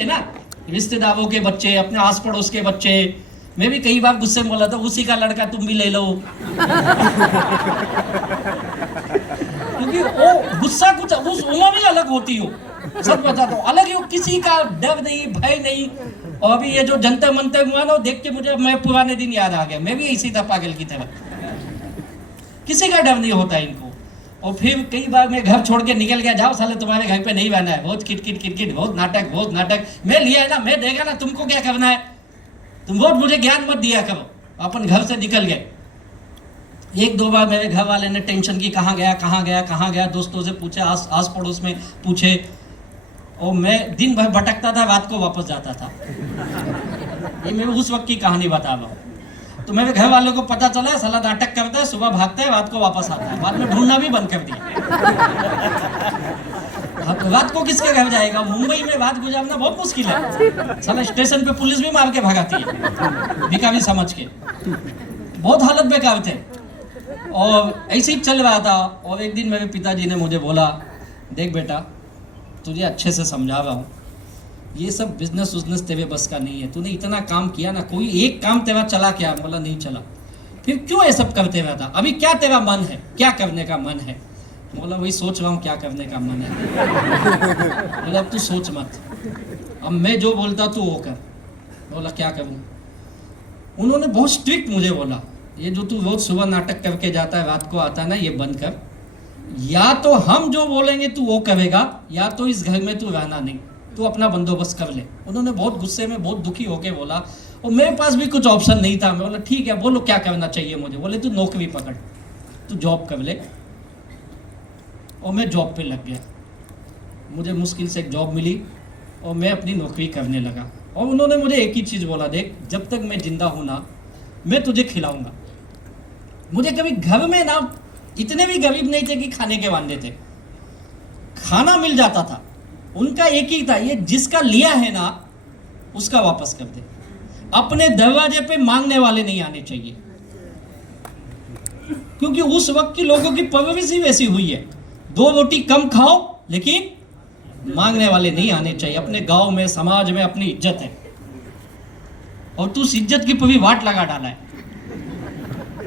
है ना, रिश्तेदारों के बच्चे, अपने आस पड़ोस के बच्चे। मैं भी कई बार गुस्से में बोला था, उसी का लड़का तुम भी ले लो। क्योंकि वो गुस्सा कुछ उस उम्र भी अलग होती हो, सच बताता हूँ, अलग ही हो, किसी का डर नहीं, भय नहीं। और अभी ये जो जंतर मंतर हुआ ना, देख के मुझे मैं पुराने दिन याद आ गया। मैं भी इसी था, पागल की तरह। किसी का डर नहीं होता इनको। और फिर कई बार मैं घर छोड़ के निकल गया, जाओ साले तुम्हारे घर पे नहीं बना है, बहुत किटकिट किटकिट, बहुत नाटक। मैं लिया है ना, मैं देगा ना, तुमको क्या करना है, तुम बहुत मुझे ज्ञान मत दिया करो। अपन घर से निकल गए। एक दो बार मेरे घर वाले ने टेंशन की, कहाँ गया, दोस्तों से पूछे, आस पड़ोस में पूछे। और मैं दिन भर भटकता था, रात को वापस जाता था। ये मैं उस वक्त की कहानी बता रहा हूँ। तो मेरे घर वालों को पता चला, साला नाटक करता है, सुबह भागता है, रात को वापस आता है। बाद में ढूंढना भी बंद कर दिया। रात को किसके घर जाएगा? मुंबई में रात गुजारना बहुत मुश्किल है। साला स्टेशन पे पुलिस भी मार के भगाती है, भिखारी समझ के। बहुत हालत बेकार थे। और ऐसे ही चल रहा था। और एक दिन मेरे पिताजी ने मुझे बोला, देख बेटा, तुझे अच्छे से समझा रहा हूँ, ये सब बिजनेस तेरे बस का नहीं है। तूने इतना काम किया ना, कोई एक काम तेरा चला क्या? बोला नहीं चला। फिर क्यों ये सब करते रहता? अभी क्या तेरा मन है, क्या करने का मन है? बोला वही सोच रहा हूँ क्या करने का मन है। बोला अब तू सोच मत, अब मैं जो बोलता तू वो कर। बोला क्या करूँ? उन्होंने बहुत स्ट्रिक्ट मुझे बोला, ये जो तू रोज सुबह नाटक करके जाता है, रात को आता है ना, ये बंद कर। या तो हम जो बोलेंगे तू वो करेगा, या तो इस घर में तू रहना नहीं, तू अपना बंदोबस्त कर ले। उन्होंने बहुत गुस्से में, बहुत दुखी होके बोला। और मेरे पास भी कुछ ऑप्शन नहीं था। मैं बोला ठीक है, बोलो क्या करना चाहिए मुझे। बोले तू नौकरी पकड़, तू जॉब कर ले। और मैं जॉब पे लग गया। मुझे मुश्किल से एक जॉब मिली और मैं अपनी नौकरी करने लगा। और उन्होंने मुझे एक ही चीज़ बोला, देख जब तक मैं जिंदा हूँ ना, मैं तुझे खिलाऊंगा। मुझे कभी घर में ना, इतने भी गरीब नहीं थे कि खाने के वांदे थे, खाना मिल जाता था। उनका एक ही था, ये जिसका लिया है ना उसका वापस कर दे। अपने दरवाजे पे मांगने वाले नहीं आने चाहिए। क्योंकि उस वक्त के लोगों की परवरिश ही वैसी हुई है, दो रोटी कम खाओ लेकिन मांगने वाले नहीं आने चाहिए। अपने गांव में, समाज में अपनी इज्जत है, और तू उस इज्जत की पूरी वाट लगा डाला है।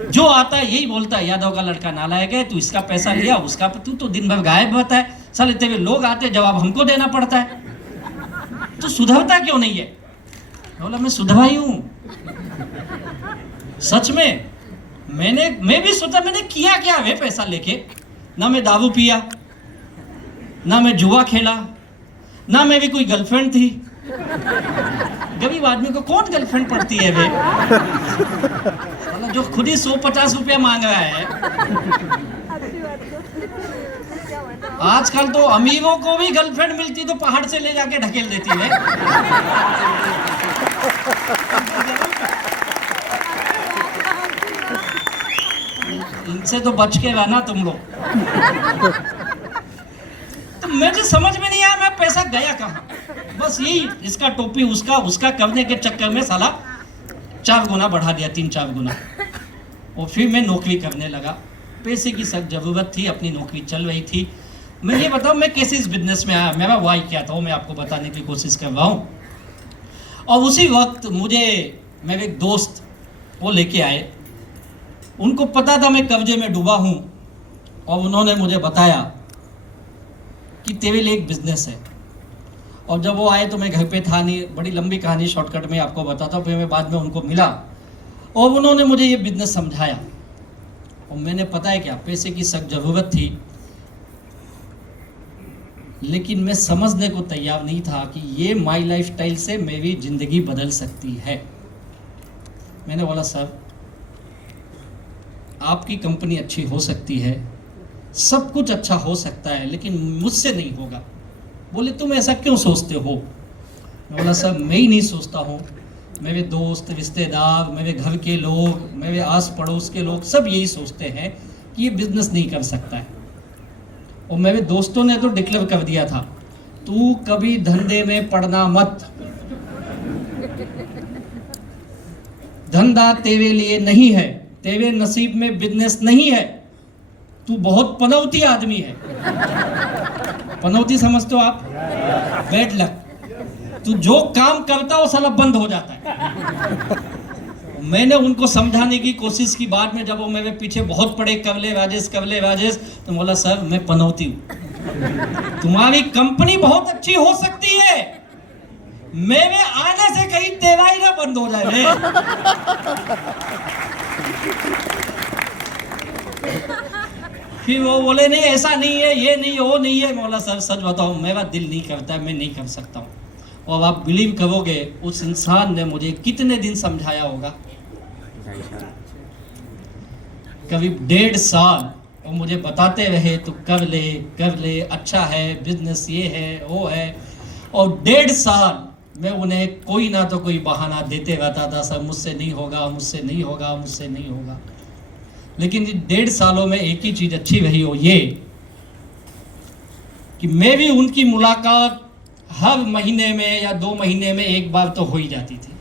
जो आता है यही बोलता है, यादव का लड़का नालायक है, तू इसका पैसा लिया, उसका। तू तो दिन भर गायब होता है, साले तेरे लोग आते, जवाब हमको देना पड़ता है। तो सुधरता क्यों नहीं है? बोला मैं सुधराई हूं सच में। मैं भी सोचा मैंने किया क्या है पैसा लेके? ना मैं दारू पिया, ना मैं जुआ खेला, ना मेरी कोई गर्लफ्रेंड थी। गरीब आदमी को कौन गर्लफ्रेंड पड़ती है वे? जो खुद ही 150 रुपया मांग रहा है। आजकल तो अमीरों को भी गर्लफ्रेंड मिलती तो पहाड़ से ले जाके ढकेल देती है। इनसे तो बच के रहना तुम लोग। तो मुझे समझ में नहीं आया मैं पैसा गया कहाँ। बस यही, इसका टोपी उसका करने के चक्कर में साला 4 गुना बढ़ा दिया, 3-4 गुना। और फिर मैं नौकरी करने लगा। पैसे की सख्त जरूरत थी, अपनी नौकरी चल रही थी। मैं ये बताऊं मैं कैसे इस बिजनेस में आया, मेरा वाई क्या था, वो मैं आपको बताने की कोशिश कर रहा हूँ। और उसी वक्त मुझे मेरे एक दोस्त वो लेके आए। उनको पता था मैं कर्जे में डूबा हूँ, और उन्होंने मुझे बताया कि तेरे लिए एक बिजनेस है। और जब वो आए तो मैं घर पे था नहीं, बड़ी लंबी कहानी शॉर्टकट में आपको बताता हूँ। फिर मैं बाद में उनको मिला और उन्होंने मुझे ये बिजनेस समझाया। और मैंने पता है क्या, पैसे की सख्त ज़रूरत थी, लेकिन मैं समझने को तैयार नहीं था कि ये माई लाइफस्टाइल से मेरी ज़िंदगी बदल सकती है। मैंने बोला सर, आपकी कंपनी अच्छी हो सकती है, सब कुछ अच्छा हो सकता है, लेकिन मुझसे नहीं होगा। बोले तुम ऐसा क्यों सोचते हो? मैं बोला सर मैं ही नहीं सोचता हूँ, मेरे दोस्त, रिश्तेदार, मेरे घर के लोग, मेरे आस पड़ोस के लोग सब यही सोचते हैं कि ये बिजनेस नहीं कर सकता है। और मेरे दोस्तों ने तो डिक्लेयर कर दिया था, तू कभी धंधे में पड़ना मत, धंधा तेरे लिए नहीं है, तेरे नसीब में बिजनेस नहीं है, तू बहुत पनौती आदमी है। पनौती समझते हो आप? Bad luck. तू जो काम करता है वो साला बंद हो जाता है। मैंने उनको समझाने की कोशिश की, बाद में जब वो मेरे पीछे बहुत पड़े कवले राजेश, तो बोला सर मैं पनौती हूँ, तुम्हारी कंपनी बहुत अच्छी हो सकती है, मेरे आने से कहीं तेवाई ना बंद हो जाए। फिर वो बोले नहीं ऐसा नहीं है, ये नहीं है, वो नहीं है। बोला सर सच बताओ मेरा दिल नहीं करता, मैं नहीं कर सकता हूँ। और आप बिलीव करोगे उस इंसान ने मुझे कितने दिन समझाया होगा, कभी 1.5 साल वो मुझे बताते रहे तो कर ले अच्छा है, बिजनेस ये है वो है। और 1.5 साल मैं उन्हें कोई ना तो कोई बहाना देते रहता था, सर मुझसे नहीं होगा, मुझसे नहीं होगा, मुझसे नहीं होगा। लेकिन 1.5 सालों में एक ही चीज अच्छी रही हो, ये कि मैं भी उनकी मुलाकात हर महीने में या 2 महीने में एक बार तो हो ही जाती थी।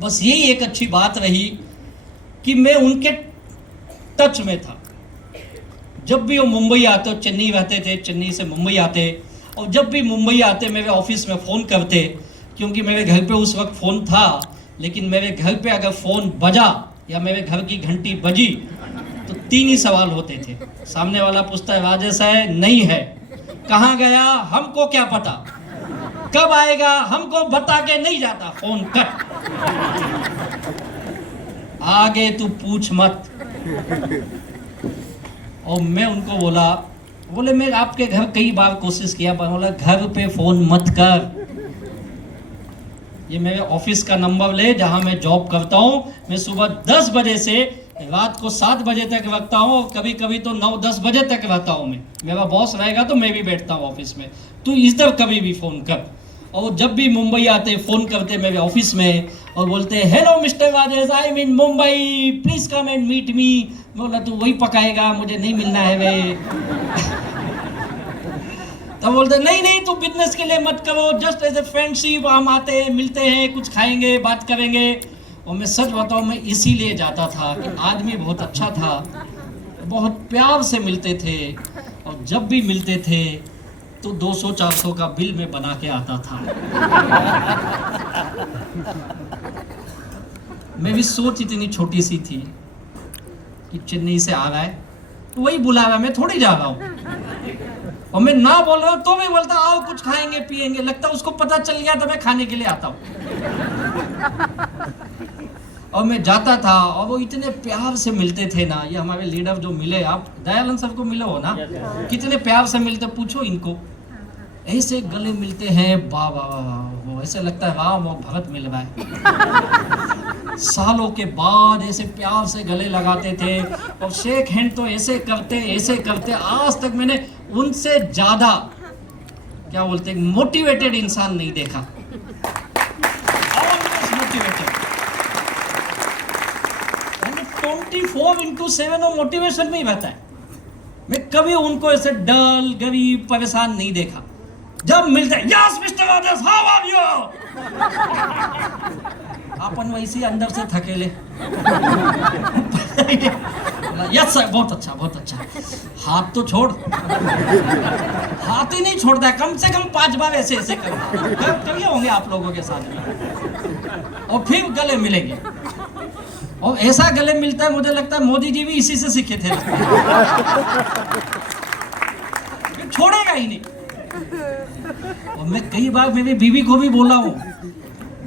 बस यही एक अच्छी बात रही कि मैं उनके टच में था। जब भी वो मुंबई आते, चेन्नई रहते थे, चेन्नई से मुंबई आते, और जब भी मुंबई आते मेरे ऑफिस में फ़ोन करते, क्योंकि मेरे घर पे उस वक्त फ़ोन था। लेकिन मेरे घर पे अगर फ़ोन बजा या मेरे घर की घंटी बजी तो 3 ही सवाल होते थे। सामने वाला पूछता है राजेश है? नहीं है। कहाँ गया? हमको क्या पता। कब आएगा? हमको बता के नहीं जाता, फोन कट। आगे तू पूछ मत। और मैं उनको बोले मैं आपके घर कई बार कोशिश किया, बोला घर पे फोन मत कर, ये मेरे ऑफिस का नंबर ले जहां मैं जॉब करता हूं। मैं सुबह 10 बजे से रात को 7 बजे तक रखता हूँ, और कभी कभी तो 9-10 बजे तक रहता हूँ। मैं, मेरा बॉस रहेगा तो मैं भी बैठता हूँ ऑफिस में, तू इधर कभी भी फ़ोन कर। और जब भी मुंबई आते फ़ोन करते मेरे ऑफिस में और बोलते hello mister Rajesh, I am in Mumbai, please come and meet me. बोला तू वही पकाएगा, मुझे नहीं मिलना है वे। तब बोलते नहीं तू बिजनेस के लिए मत करो, जस्ट एज ए फ्रेंडशिप, हम आते हैं, मिलते हैं, कुछ खाएंगे, बात करेंगे। और मैं सच बताऊं, मैं इसीलिए जाता था कि आदमी बहुत अच्छा था, बहुत प्यार से मिलते थे, और जब भी मिलते थे तो 200-400 का बिल में बना के आता था। मेरी सोच इतनी छोटी सी थी कि चेन्नई से आ रहा है तो वही बुला रहा है, मैं थोड़ी जा रहा हूँ। और मैं ना बोल रहा हूँ तो भी बोलता आओ कुछ खाएंगे पिएंगे। लगता उसको पता चल गया तो मैं खाने के लिए आता हूँ। और मैं जाता था और वो इतने प्यार से मिलते थे ना। ये हमारे लीडर जो मिले, आप दयानंद सर को मिले हो ना, कितने प्यार से मिलते, पूछो इनको। ऐसे गले मिलते हैं, वाह वाह वाह, ऐसे लगता है वाह वो भगत मिल रहा है। सालों के बाद ऐसे प्यार से गले लगाते थे और शेक हैंड तो ऐसे करते। आज तक मैंने उनसे ज्यादा क्या बोलते मोटिवेटेड इंसान नहीं देखा। मोटिवेटेड 24/7 वो मोटिवेशन में ही रहता है। मैं कभी उनको ऐसे डल गरीब परेशान नहीं देखा। जब मिलते yes mister Rajesh, how are you, अपन वैसे अंदर से थकेले। यस सर, बहुत अच्छा। हाथ तो छोड़, हाथ ही नहीं छोड़ता है। कम से कम 5 बार ऐसे करना। कभी होंगे आप लोगों के साथ में, और फिर गले मिलेंगे। और ऐसा गले मिलता है, मुझे लगता है मोदी जी भी इसी से सीखे थे। छोड़ेगा ही नहीं। और मैं कई बार मेरी बीवी को भी बोला हूँ,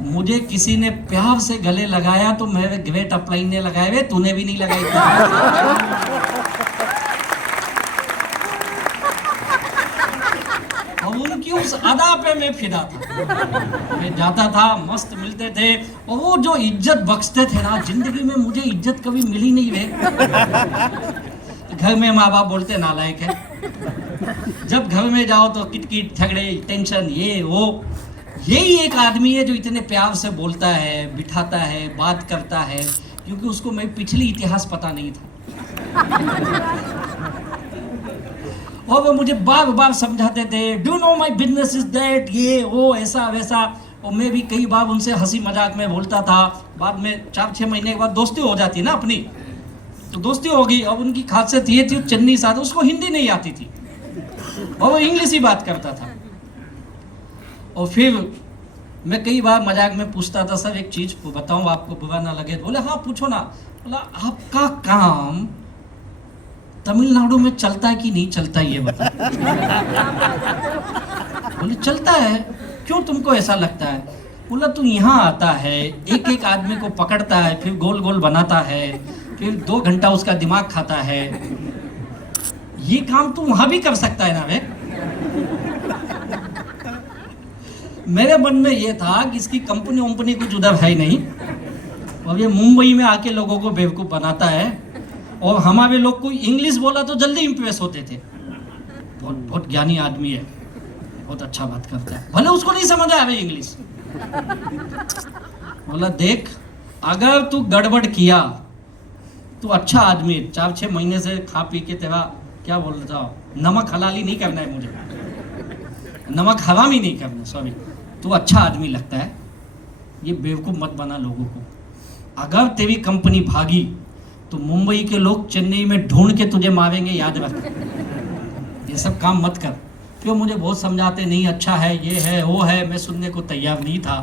मुझे किसी ने प्यार से गले लगाया तो मेरे ग्रेट अपलाइन ने लगाए हुए, तूने भी नहीं लगाई। और उनकी उस अदा पे मैं फिदा था। मैं जाता था, मस्त मिलते थे, और वो जो इज्जत बख्शते थे ना, जिंदगी में मुझे इज्जत कभी मिली नहीं रे। घर में माँ बाप बोलते नालायक है, जब घर में जाओ तो किटकिट झगड़े टेंशन ये वो। यही एक आदमी है जो इतने प्यार से बोलता है, बिठाता है, बात करता है, क्योंकि उसको मैं पिछली इतिहास पता नहीं था। और वो मुझे बार बार समझाते थे, do know my business is that, ये वो ऐसा वैसा। और मैं भी कई बार उनसे हंसी मजाक में बोलता था। बाद में 4-6 महीने के बाद दोस्ती हो जाती ना अपनी, तो दोस्ती हो गई। और उनकी खासियत ये थी, चेन्नई साथ, उसको हिंदी नहीं आती थी और वो इंग्लिश ही बात करता था। और फिर मैं कई बार मजाक में पूछता था, सर एक चीज़ बताऊं आपको बुरा ना लगे। बोले हाँ पूछो ना। बोला आपका काम तमिलनाडु में चलता है कि नहीं चलता ये बता। बोले चलता है, क्यों तुमको ऐसा लगता है? बोला तू यहाँ आता है, एक एक आदमी को पकड़ता है, फिर गोल गोल बनाता है, फिर 2 घंटा उसका दिमाग खाता है, ये काम तू वहां भी कर सकता है ना वे। मेरे मन में ये था कि इसकी कंपनी वंपनी कुछ उधर है ही नहीं, और ये मुंबई में आके लोगों को बेवकूफ़ बनाता है। और हमारे लोग को इंग्लिश बोला तो जल्दी इंप्रेस होते थे, बहुत बहुत ज्ञानी आदमी है, बहुत अच्छा बात करता है, भले उसको नहीं समझ आवे इंग्लिश। बोला देख अगर तू गड़बड़ किया तो अच्छा आदमी, 4-6 महीने से खा पी के तेरा क्या बोलता हो, नमक हलाली नहीं करना है मुझे, नमक हरामी नहीं करना, सॉरी, तू अच्छा आदमी लगता है, ये बेवकूफ़ मत बना लोगों को। अगर तेरी कंपनी भागी तो मुंबई के लोग चेन्नई में ढूंढ के तुझे मारेंगे, याद रख, ये सब काम मत कर। क्यों मुझे बहुत समझाते, नहीं अच्छा है, ये है वो है, मैं सुनने को तैयार नहीं था।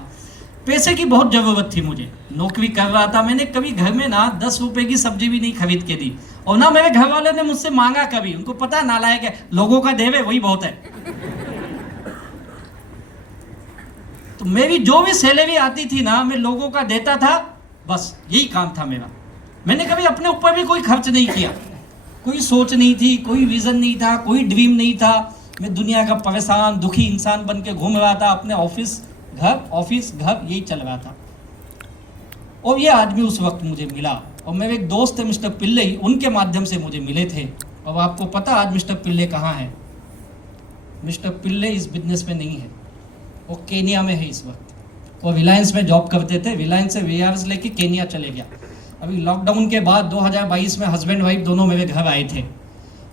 पैसे की बहुत ज़रूरत थी मुझे, नौकरी कर रहा था, मैंने कभी घर में ना 10 रुपए की सब्जी भी नहीं खरीद के दी, और ना मेरे घर वाले ने मुझसे मांगा कभी, उनको पता नालायक है, लोगों का देवे वही बहुत है। तो मेरी जो भी सैलरी आती थी ना, मैं लोगों का देता था, बस यही काम था मेरा। मैंने कभी अपने ऊपर भी कोई खर्च नहीं किया, कोई सोच नहीं थी, कोई विजन नहीं था, कोई ड्रीम नहीं था। मैं दुनिया का परेशान दुखी इंसान बन के घूम रहा था, अपने ऑफिस घर यही चल रहा था। और ये आदमी उस वक्त मुझे मिला, और मेरे एक दोस्त है मिस्टर पिल्ले, उनके माध्यम से मुझे मिले थे। अब आपको पता आज मिस्टर पिल्ले कहाँ है? मिस्टर पिल्ले इस बिजनेस में नहीं है, वो केनिया में है इस वक्त। वो रिलायंस में जॉब करते थे, रिलायंस से वेयरहाउस लेके केनिया चले गया। अभी लॉकडाउन के बाद 2022 में हस्बैंड वाइफ दोनों मेरे घर आए थे,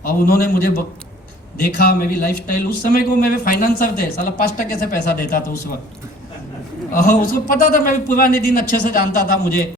और उन्होंने मुझे देखा, मेरी लाइफस्टाइल। उस समय को मेरे फाइनेंसर थे, साला 5% से पैसा देता था उस वक्त, उसको पता था, मैं भी पुराने दिन अच्छे से जानता था मुझे।